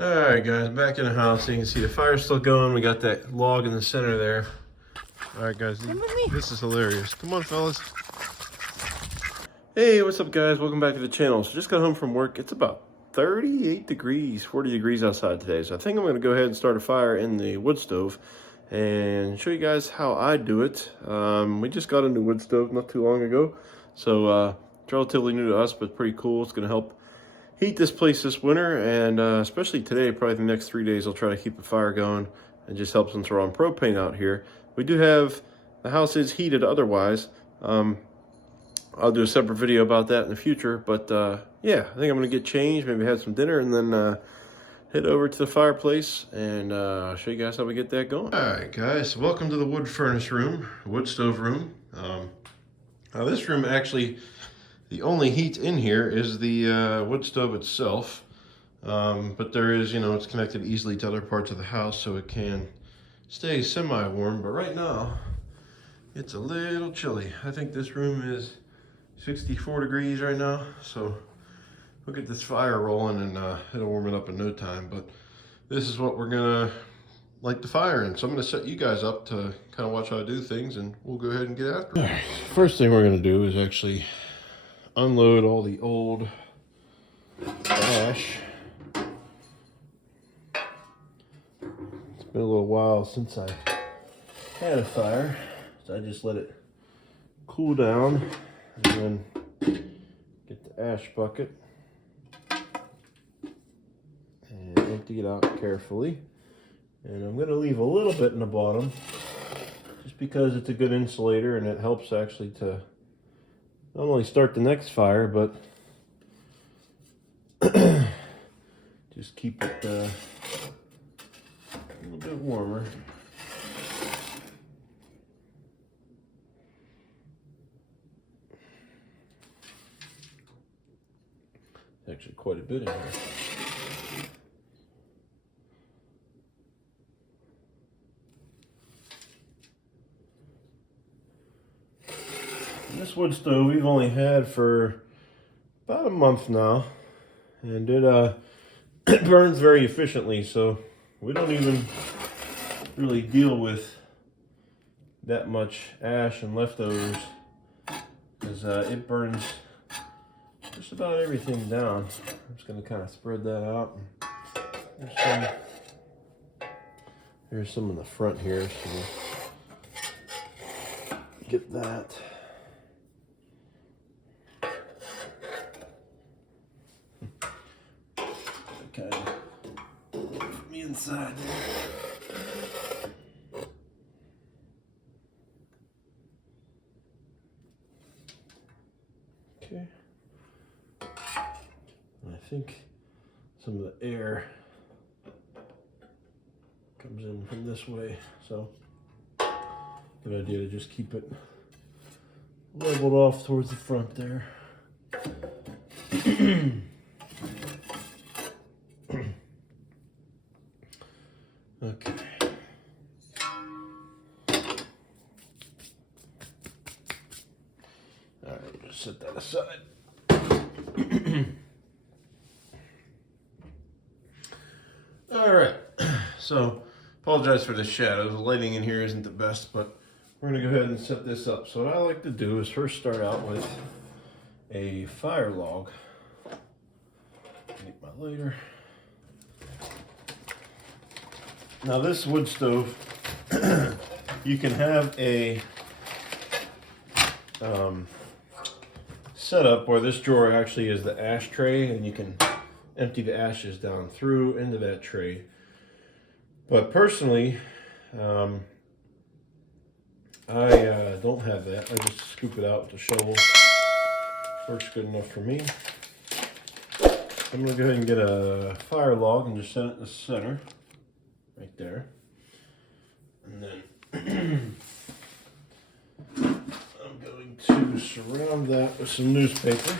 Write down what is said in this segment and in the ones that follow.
Alright guys, back in the house. You can see the fire's still going. We got that log in the center there. Alright guys, this is hilarious. Come on fellas. Hey, what's up guys? Welcome back to the channel. So just got home from work. It's about 38 degrees, 40 degrees outside today. So I think I'm going to go ahead and start a fire in the wood stove and show you guys how I do it. We just got a new wood stove not too long ago. So it's relatively new to us, but pretty cool. It's going to help heat this place this winter, and especially today, probably the next 3 days, I'll try to keep the fire going. It just helps since we're on propane out here. We do have, the house is heated otherwise. I'll do a separate video about that in the future, but yeah, I think I'm gonna get changed, maybe have some dinner, and then head over to the fireplace and show you guys how we get that going. All right, guys, so welcome to the wood furnace room, wood stove room. Now this room actually, the only heat in here is the wood stove itself, but there is, you know, it's connected easily to other parts of the house so it can stay semi-warm, but right now it's a little chilly. I think this room is 64 degrees right now, so we'll get this fire rolling and it'll warm it up in no time, but this is what we're gonna light the fire in. So I'm gonna set you guys up to kind of watch how I do things and we'll go ahead and get after it. All right, first thing we're gonna do is actually unload all the old ash. It's been a little while since I had a fire, so I just let it cool down and then get the ash bucket and empty it out carefully. And I'm going to leave a little bit in the bottom just because it's a good insulator and it helps actually to not only start the next fire, but just keep it a little bit warmer. Actually quite a bit in here. This wood stove we've only had for about a month now, and it it burns very efficiently, so we don't even really deal with that much ash and leftovers because it burns just about everything down. I'm just going to kind of spread that out. Here's some in the front here, so we'll get that. Kind of from the inside there. Okay. And I think some of the air comes in from this way, so good idea to just keep it leveled off towards the front there. Okay. All right, we'll just set that aside. All right, so apologize for the shadows. The lighting in here isn't the best, but we're gonna go ahead and set this up. So what I like to do is first start out with a fire log. Get my lighter. Now this wood stove, you can have a setup where this drawer actually is the ash tray and you can empty the ashes down through into that tray. But personally, I don't have that. I just scoop it out with a shovel. Works good enough for me. I'm gonna go ahead and get a fire log and just set it in the center. Right there. And then I'm going to surround that with some newspaper.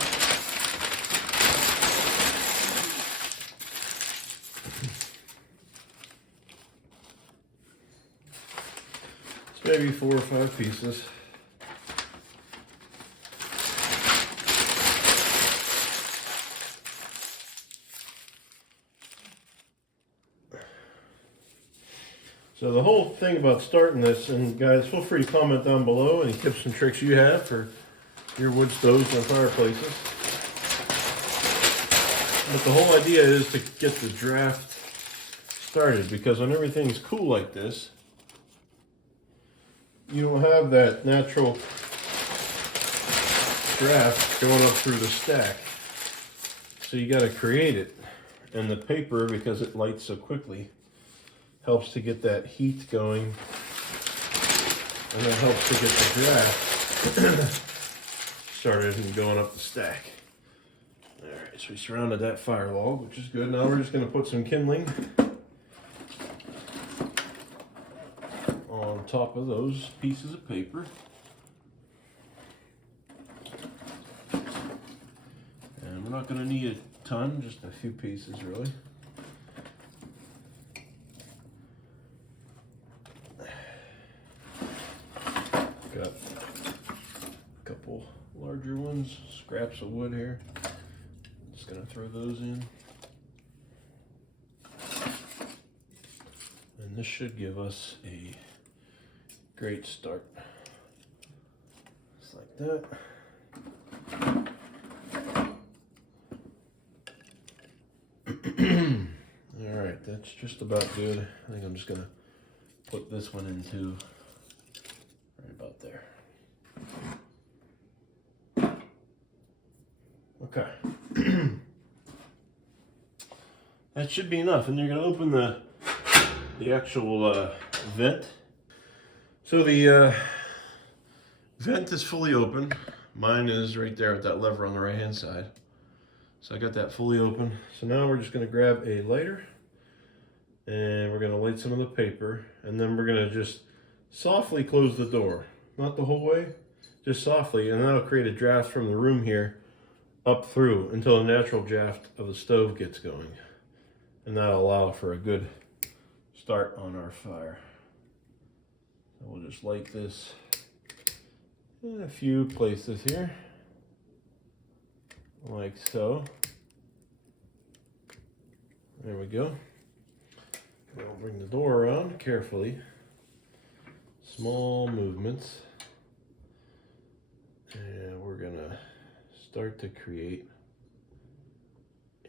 It's maybe 4 or 5 pieces. So the whole thing about starting this, and guys, feel free to comment down below any tips and tricks you have for your wood stoves and fireplaces. But the whole idea is to get the draft started, because when everything's cool like this, you don't have that natural draft going up through the stack. So you got to create it. And the paper, because it lights so quickly, helps to get that heat going, and that helps to get the draft started and going up the stack. Alright, so we surrounded that fire log, which is good. Now we're just going to put some kindling on top of those pieces of paper. And we're not going to need a ton, just a few pieces really. Got a couple larger ones, scraps of wood here. Just gonna throw those in. And this should give us a great start. Just like that. All right, that's just about good. I think I'm just gonna put this one into right about there. Okay. That should be enough, and you're going to open the actual vent. So the vent is fully open. Mine is right there with that lever on the right hand side. So I got that fully open. So now we're just going to grab a lighter, and we're going to light some of the paper, and then we're going to just softly close the door. Not the whole way, just softly, and that'll create a draft from the room here up through until the natural draft of the stove gets going. And that'll allow for a good start on our fire. So we'll just light this in a few places here, like so. There we go. I'll bring the door around carefully. Small movements. And we're gonna start to create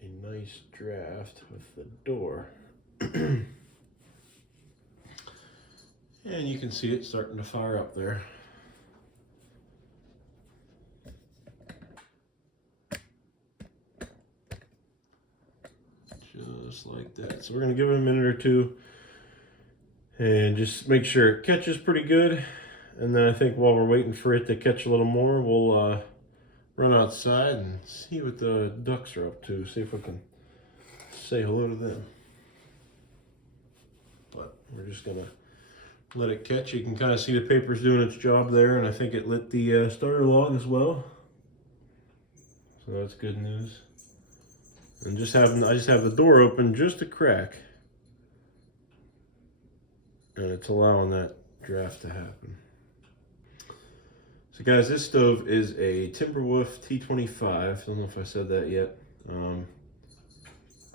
a nice draft with the door. And you can see it starting to fire up there. Just like that. So we're gonna give it a minute or two and just make sure it catches pretty good. And then I think while we're waiting for it to catch a little more, we'll run outside and see what the ducks are up to. See if we can say hello to them. But we're just gonna let it catch. You can kind of see the paper's doing its job there, and I think it lit the starter log as well. So that's good news. And I just have the door open just a crack, and it's allowing that draft to happen. So guys, this stove is a Timberwolf T25. I don't know if I said that yet.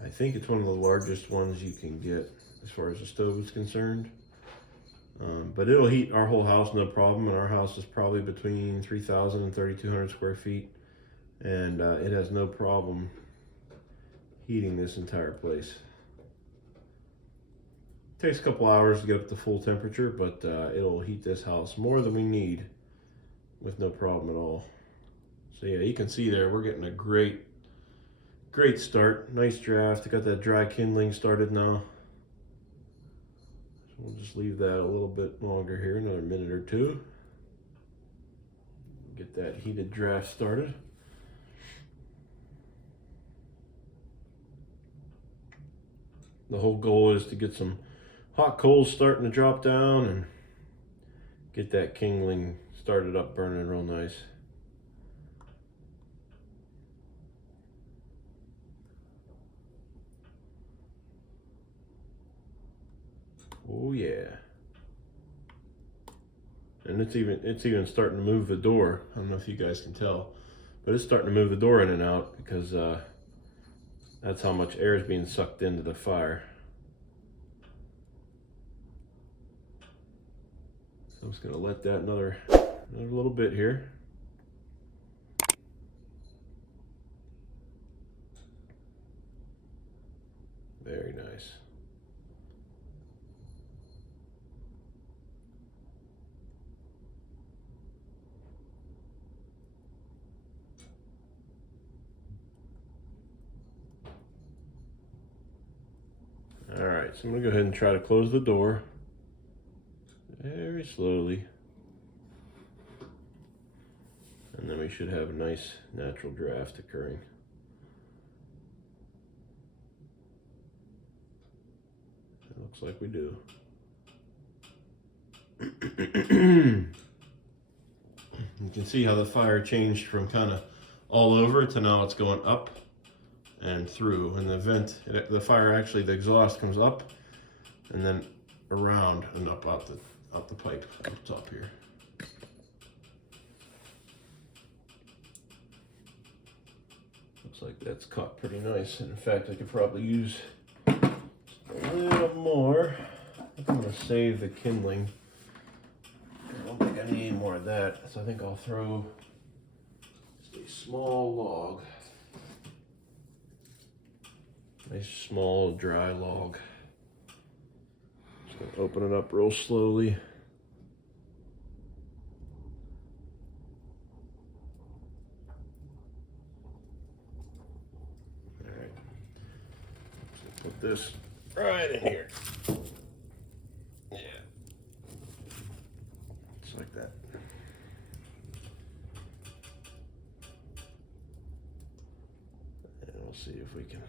I think it's one of the largest ones you can get as far as the stove is concerned. But it'll heat our whole house no problem, and our house is probably between 3,000 and 3,200 square feet, and it has no problem heating this entire place. Takes a couple hours to get up to full temperature, but it'll heat this house more than we need with no problem at all. So yeah, you can see there we're getting a great start. Nice draft. I got that dry kindling started now. So we'll just leave that a little bit longer here, another minute or two. Get that heated draft started. The whole goal is to get some hot coals starting to drop down and get that kindling started up burning real nice. Oh yeah. And it's even starting to move the door. I don't know if you guys can tell, but it's starting to move the door in and out because that's how much air is being sucked into the fire. I'm just gonna let that another little bit here. Very nice. All right, so I'm gonna go ahead and try to close the door very slowly. And then we should have a nice natural draft occurring. It looks like we do. You can see how the fire changed from kind of all over to now it's going up and through. And the vent, the fire actually, the exhaust comes up and then around and up out the pipe up top here. Looks like that's caught pretty nice. And in fact, I could probably use a little more. I think I'm gonna save the kindling. I don't think I need any more of that, so I think I'll throw just a small log. Nice small dry log. Just gonna open it up real slowly. Alright. Just gonna put this right in here. Yeah. Just like that. And we'll see if we can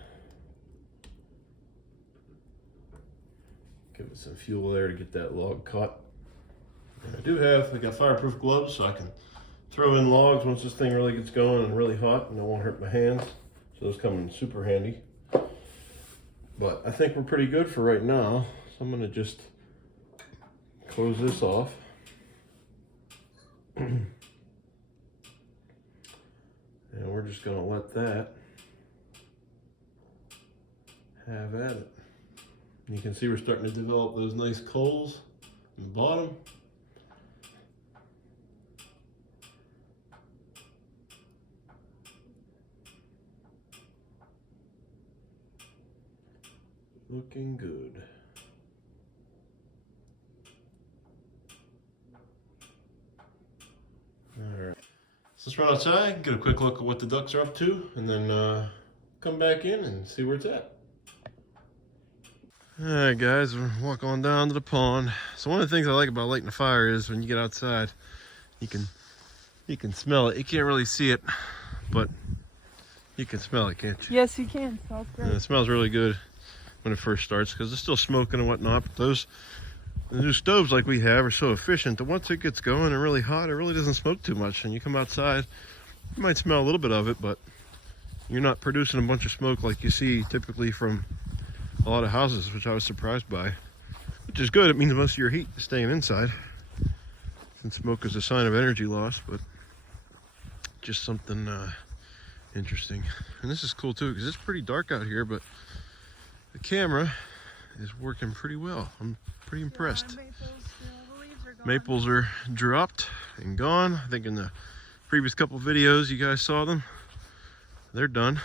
give it some fuel there to get that log caught. And I got fireproof gloves, so I can throw in logs once this thing really gets going and really hot, and it won't hurt my hands. So those come in super handy. But I think we're pretty good for right now. So I'm gonna just close this off. And we're just gonna let that have at it. And you can see we're starting to develop those nice coals in the bottom. Looking good. All right. So let's run outside, get a quick look at what the ducks are up to, and then come back in and see where it's at. All right, guys, we're walking on down to the pond. So one of the things I like about lighting a fire is when you get outside, you can smell it. You can't really see it, but you can smell it, can't you? Yes, you can. It smells great. And it smells really good when it first starts because it's still smoking and whatnot. But the new stoves like we have are so efficient that once it gets going and really hot, it really doesn't smoke too much. And you come outside, you might smell a little bit of it, but you're not producing a bunch of smoke like you see typically from a lot of houses, which I was surprised by, which is good. It means most of your heat is staying inside, since smoke is a sign of energy loss, but just something interesting. And this is cool too because it's pretty dark out here, but the camera is working pretty well. I'm pretty impressed. Yeah, the leaves are gone. Maples are dropped and gone. I think in the previous couple videos you guys saw them. They're done.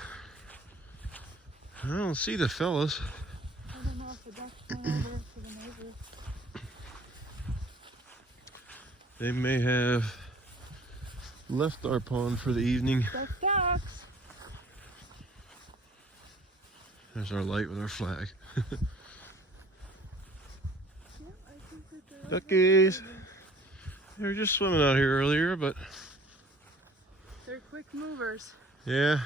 I don't see the fellas. I don't know if the ducks went over to the neighbors. They may have left our pond for the evening. That's ducks. There's our light with our flag. Yeah, I think that they're Duckies. They were just swimming out here earlier, but they're quick movers. yeah.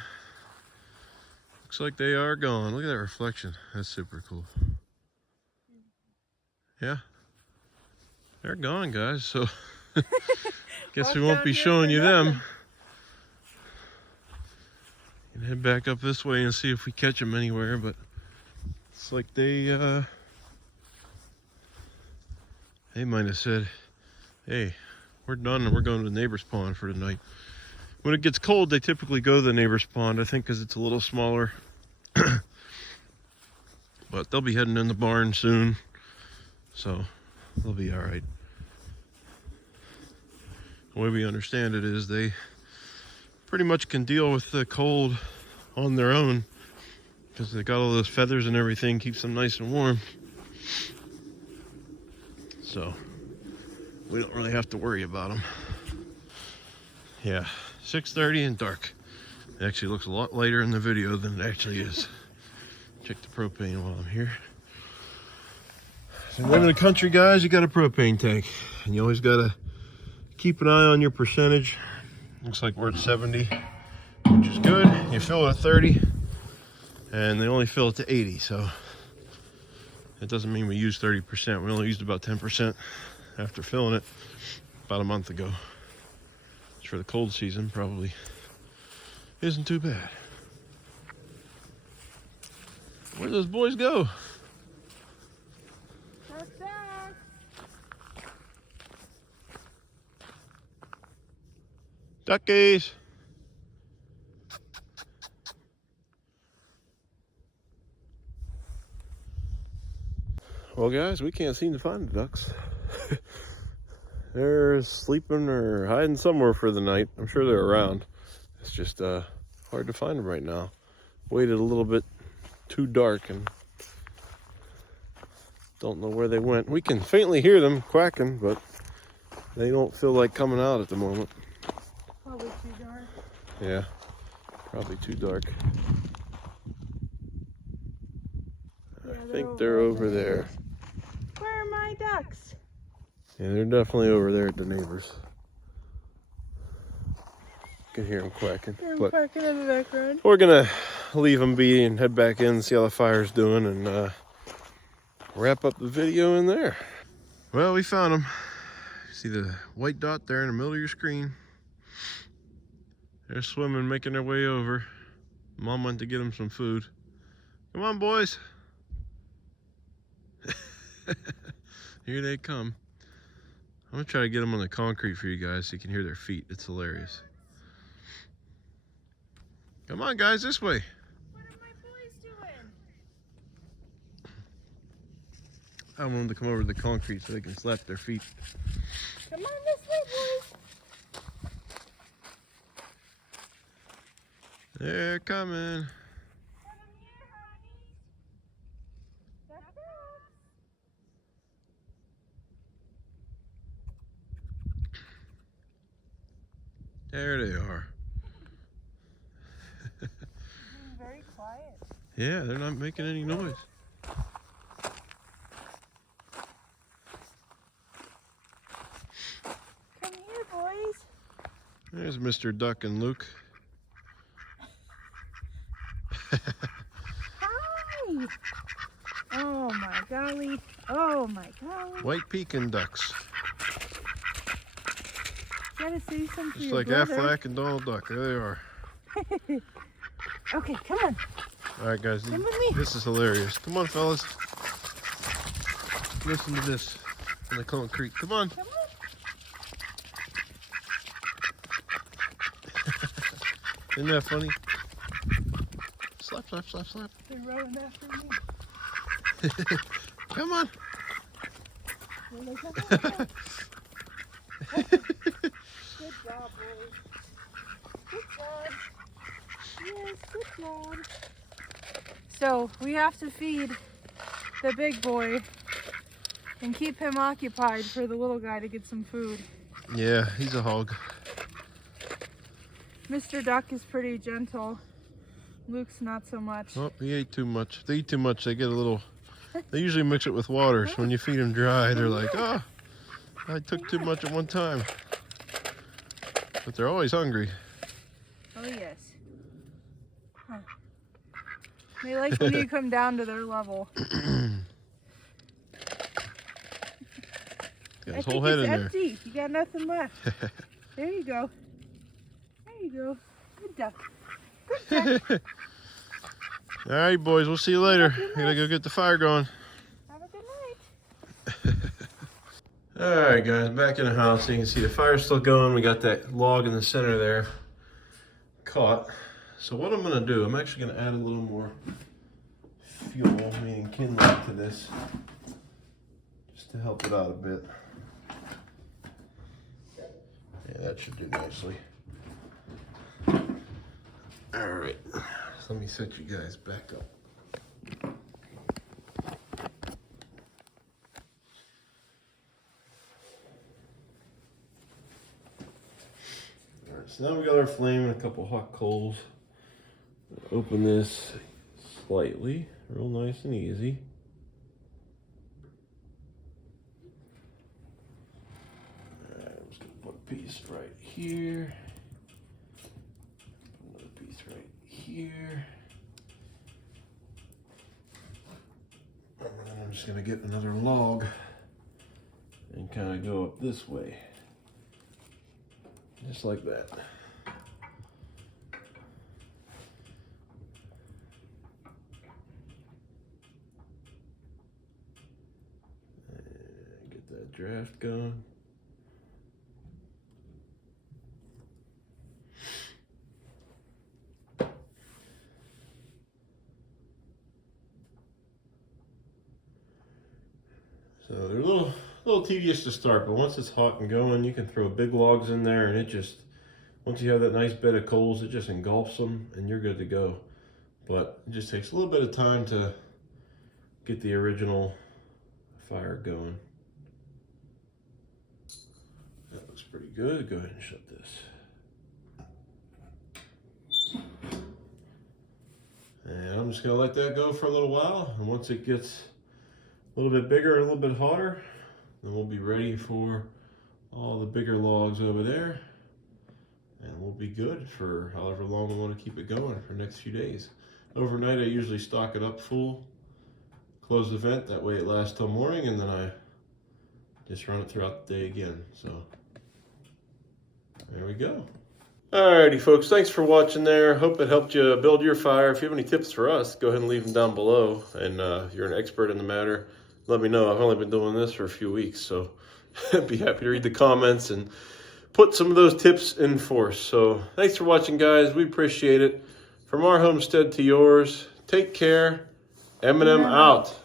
Looks like they are gone. Look at that reflection. That's super cool. Yeah. They're gone, guys. So guess we won't be showing you them. And head back up this way and see if we catch them anywhere, but it's like they might have said, hey, we're done and we're going to the neighbor's pond for the night. When it gets cold, they typically go to the neighbor's pond, I think because it's a little smaller. But they'll be heading in the barn soon, so they'll be all right. the way we understand it is they pretty much can deal with the cold on their own because they got all those feathers and everything, keeps them nice and warm. So we don't really have to worry about them. Yeah, 6:30 and dark. It actually looks a lot lighter in the video than it actually is. Check the propane while I'm here. So when you live in the country, guys, you got a propane tank. And you always got to keep an eye on your percentage. Looks like we're at 70, which is good. You fill it at 30, and they only fill it to 80. So it doesn't mean we use 30%. We only used about 10% after filling it about a month ago. It's for the cold season, probably isn't too bad. Where'd those boys go? Duckies! Well, guys, we can't seem to find the ducks. They're sleeping or hiding somewhere for the night. I'm sure they're around. It's just hard to find them right now. Waited a little bit too dark and don't know where they went. We can faintly hear them quacking, but they don't feel like coming out at the moment. Probably too dark. Yeah, probably too dark. Yeah, I think they're over there. Where are my ducks? Yeah, they're definitely over there at the neighbors. You can hear them quacking. But Quacking in the background. we're gonna leave them be and head back in, see how the fire's doing, and wrap up the video in there. Well, we found them. See the white dot there in the middle of your screen? They're swimming, making their way over. Mom went to get them some food. Come on, boys. Here they come. I'm gonna try to get them on the concrete for you guys so you can hear their feet. It's hilarious. Come on, guys, this way. What are my boys doing? I want them to come over to the concrete so they can slap their feet. Come on this way, boys. They're coming. Come here, honey. Duck, duck. There they are. Being very quiet. Yeah, they're not making any noise. Come here, boys. There's Mr. Duck and Luke. Hi. Oh my golly. Oh my golly. White Pekin ducks. Gotta say something to Just your like brother. Aflac and Donald Duck. There they are. Okay, come on. All right, guys. Come with me. This is hilarious. Come on, fellas. Listen to this on the concrete. Come on. Come on. Isn't that funny? Slap, slap, slap, slap. They're running after me. Come on. Here they come. Good job, boys. Good job. Yes, good job. So we have to feed the big boy and keep him occupied for the little guy to get some food. Yeah, he's a hog. Mr. Duck is pretty gentle. Luke's not so much. Oh, he ate too much. If they eat too much, they get a little... They usually mix it with water, so when you feed them dry, they're like, oh, I took too much at one time. But they're always hungry. Oh, yes. Huh. They like when you come down to their level. Got I his think whole head it's in there. empty. You got nothing left. There you go. There you go. Good duck. Good duck. All right, boys, we'll see you later. I gotta go get the fire going. Have a good night. All right, guys, back in the house. So you can see the fire's still going. We got that log in the center there caught. So what I'm gonna do, I'm actually gonna add a little more fuel, meaning kindling, to this, just to help it out a bit. Yeah, that should do nicely. All right, so let me set you guys back up. All right, so now we got our flame and a couple hot coals. Open this slightly, real nice and easy. All right, I'm just gonna put a piece right here. Another piece right here. And then I'm just gonna get another log and kind of go up this way. Just like that. And get that draft going. So they're a little tedious to start, but once it's hot and going, you can throw big logs in there, and it just, once you have that nice bed of coals, it just engulfs them, and you're good to go. But it just takes a little bit of time to get the original fire going. That looks pretty good. Go ahead and shut this. And I'm just gonna let that go for a little while, and once it gets a little bit bigger, a little bit hotter, then we'll be ready for all the bigger logs over there, and we'll be good for however long we want to keep it going for the next few days. Overnight I usually stock it up full, close the vent, that way it lasts till morning, and then I just run it throughout the day again. So there we go. Alrighty folks, thanks for watching there. Hope it helped you build your fire. If you have any tips for us, go ahead and leave them down below. And if you're an expert in the matter, let me know. I've only been doing this for a few weeks, so I'd be happy to read the comments and put some of those tips in force. So thanks for watching, guys. We appreciate it. From our homestead to yours, take care. Eminem out.